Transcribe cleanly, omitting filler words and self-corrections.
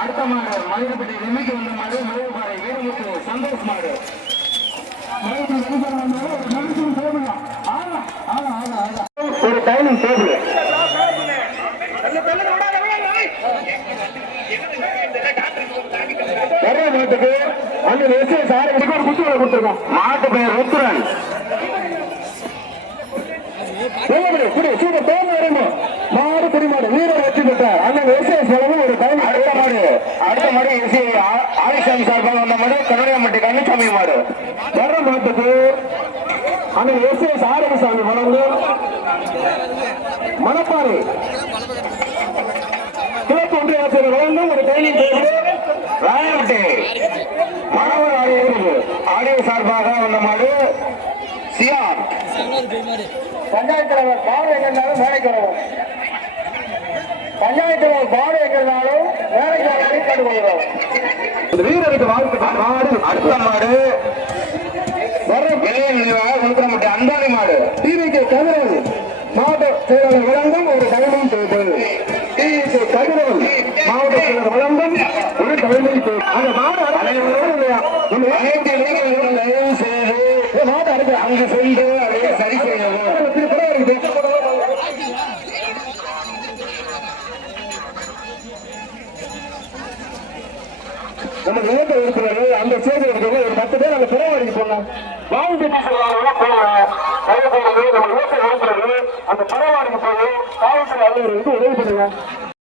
அடுத்த மாடு மதுரைப்பட்டி நிமிக்கு வந்த மாடு மதுரைப்பாறை வீரமுத்து சந்தோஷ் மாடு ஒரு டைனிங் டேபிள் நிறைய மாட்டுக்கு அந்த சாரைக்கு ஒரு குத்துகளை கொடுத்துருக்கோம். மாட்டு பெயர் ருத்ரன். மாடு குடிமாடு வீரர் வெற்றி பெற்றார். அந்த செலவு ஒரு டைம். அடுத்த மாடு ஆதிசாமி சார்பாக வந்த மாடு கருணையாம்பட்டி கன்னிசாமி மாடு. வர்ற மாட்டுக்கு அந்த எஸ்எஸ் ஆரோக்கியசாமி வழங்கும் மணப்பாறை கிழக்கு ஒன்றிய ஆட்சியர் வழங்கும் ஒரு டைனிங் டேபிள். ராயப்பட்டி மாணவர் ஆடியோ சார்பாக வந்த மாடு சியான். பஞ்சாயத்து தலைவர் பாடு எங்கிருந்தாலும் வேலைக்கு வரவும். பஞ்சாயத்து தலைவர் பாடு எங்கிருந்தாலும் வேலைக்கு வரவும் கண்டுகொள்கிறோம். வீரருக்கு மாடு அடுத்த மாடு வர விலைய நினைவாக உளுத்தரம்பட்டி அந்தானி மாடு. டிவிக்கு கதிரவன் மாவட்ட செயலாளர் வழங்கும் ஒரு டைனிங் டேபிள். டிவிக்கு கதிரவன் மாவட்ட செயலர் வழங்கும் ஒரு டைனிங் டேபிள். அந்த மாடு மாடு அடுத்து அங்கு சென்று அதை சரி செய்யவும். நம்ம நிலத்தை இருக்கிறது அந்த சேவை இருக்கிறது ஒரு 10 பேர் அந்த பிறவாடிக்கு போனோம். வாங்கி அந்த பிறவாடிக்கு போய் காவல்துறை அலுவலர்களுக்கு உதவி பண்ணுங்க.